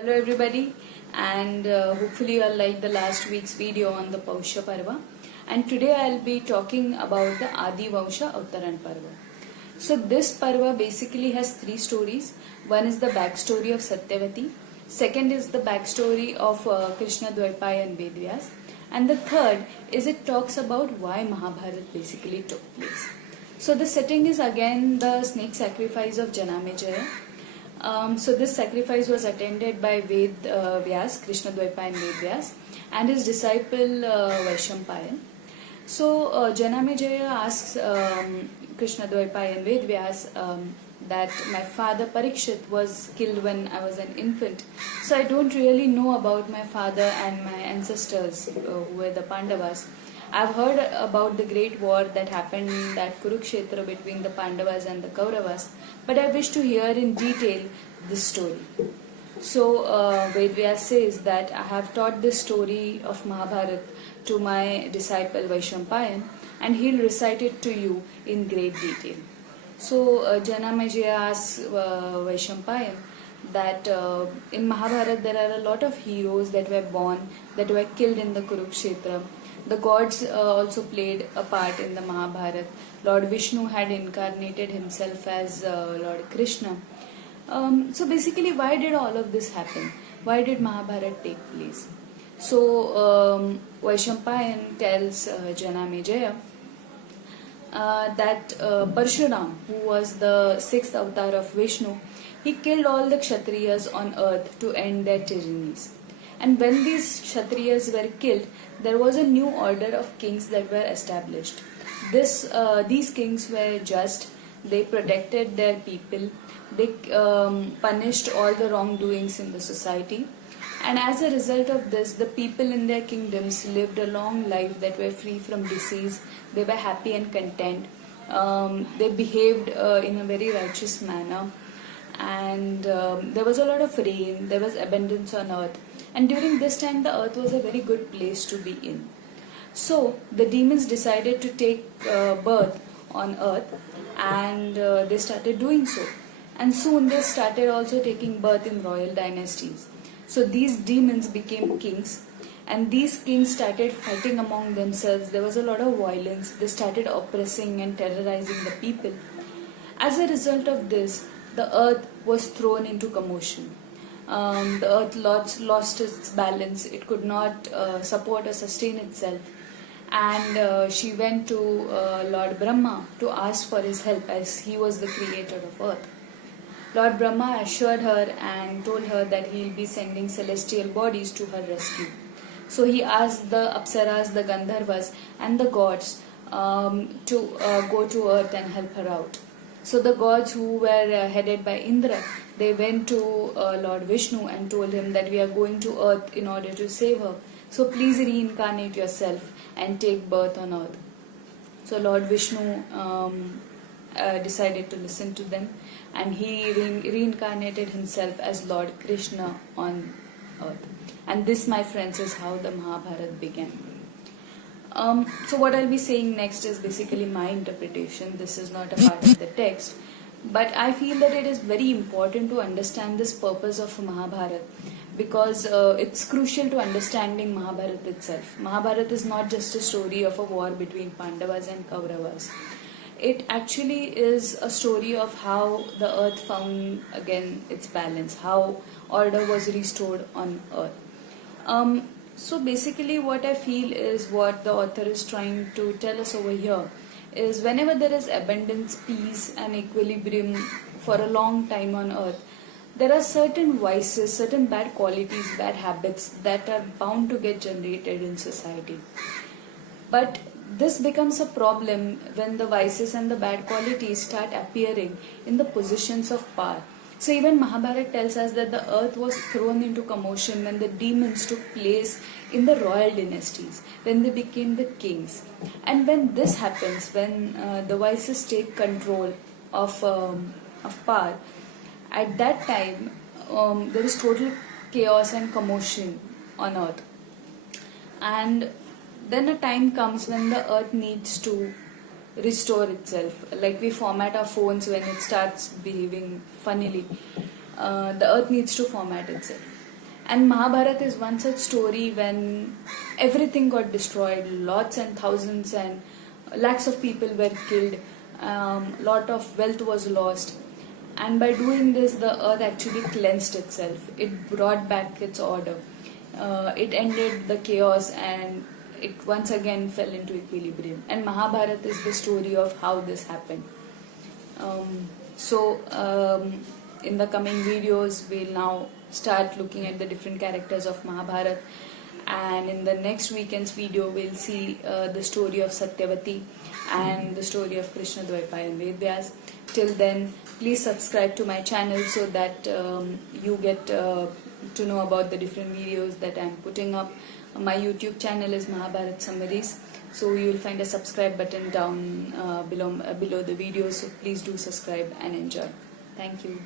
Hello everybody, and hopefully you all like the last week's video on the Pausha Parva, and today I'll be talking about the Adi Vansha Uttaran Parva. So this Parva basically has three stories. One is the backstory of Satyavati, second is the backstory of Krishna Dvaipaya and Vedvyas, and the third is it talks about why Mahabharata basically took place. So the setting is again the snake sacrifice of Janamejaya. So this sacrifice was attended by Vyas, Krishna Dvaipaya and Vyas, and his disciple Vaishampayan. So Janamejaya asks Krishna Dvaipaya and Vyas that my father Parikshit was killed when I was an infant. So I don't really know about my father and my ancestors who were the Pandavas. I've heard about the great war that happened at Kurukshetra between the Pandavas and the Kauravas, but I wish to hear in detail this story. So Vedvyas says that I have taught this story of Mahabharata to my disciple Vaishampayan, and he'll recite it to you in great detail. So Janamejaya asks Vaishampayan that in Mahabharata there are a lot of heroes that were born, that were killed in the Kurukshetra. The gods also played a part in the Mahabharata. Lord Vishnu had incarnated himself as Lord Krishna. So basically, why did all of this happen? Why did Mahabharata take place? So Vaishampayan tells Janamejaya that Parshuram, who was the sixth avatar of Vishnu, he killed all the Kshatriyas on earth to end their tyrannies. And when these Kshatriyas were killed, there was a new order of kings that were established. These kings were just, they protected their people, they punished all the wrongdoings in the society, and as a result of this, the people in their kingdoms lived a long life that were free from disease, they were happy and content, they behaved in a very righteous manner, and there was a lot of rain, there was abundance on earth. And during this time, the earth was a very good place to be in. So the demons decided to take birth on earth, and they started doing so. And soon they started also taking birth in royal dynasties. So these demons became kings, and these kings started fighting among themselves. There was a lot of violence. They started oppressing and terrorizing the people. As a result of this, the earth was thrown into commotion. The earth lost its balance. It could not support or sustain itself, and she went to Lord Brahma to ask for his help, as he was the creator of earth. Lord Brahma assured her and told her that he will be sending celestial bodies to her rescue. So he asked the Apsaras, the Gandharvas and the gods to go to earth and help her out. So the gods who were headed by Indra, they went to Lord Vishnu and told him that we are going to earth in order to save her. So please reincarnate yourself and take birth on earth. So Lord Vishnu decided to listen to them, and he reincarnated himself as Lord Krishna on earth. And this, my friends, is how the Mahabharata began. So what I'll be saying next is basically my interpretation. This is not a part of the text, but I feel that it is very important to understand this purpose of Mahabharata, because it's crucial to understanding Mahabharata itself. Mahabharata is not just a story of a war between Pandavas and Kauravas. It actually is a story of how the earth found again its balance, how order was restored on earth. So basically what I feel is what the author is trying to tell us over here is whenever there is abundance, peace and equilibrium for a long time on earth, there are certain vices, certain bad qualities, bad habits that are bound to get generated in society. But this becomes a problem when the vices and the bad qualities start appearing in the positions of power. So even Mahabharata tells us that the earth was thrown into commotion when the demons took place in the royal dynasties, when they became the kings. And when this happens, when the vices take control of power, at that time there is total chaos and commotion on earth. And then a time comes when the earth needs to restore itself. Like we format our phones when it starts behaving funnily. The earth needs to format itself. And Mahabharata is one such story when everything got destroyed, lots and thousands and lakhs of people were killed, lot of wealth was lost. And by doing this, the earth actually cleansed itself. It brought back its order. It ended the chaos and it once again fell into equilibrium. And Mahabharata is the story of how this happened. In the coming videos, we'll now start looking at the different characters of Mahabharata. And in the next weekend's video, we'll see the story of Satyavati and the story of Krishna Dvaipaya and Vedvyas. Till then, please subscribe to my channel so that you get to know about the different videos that I'm putting up. My YouTube channel is Mahabharata Summaries. So you will find a subscribe button down below the video. So please do subscribe and enjoy. Thank you.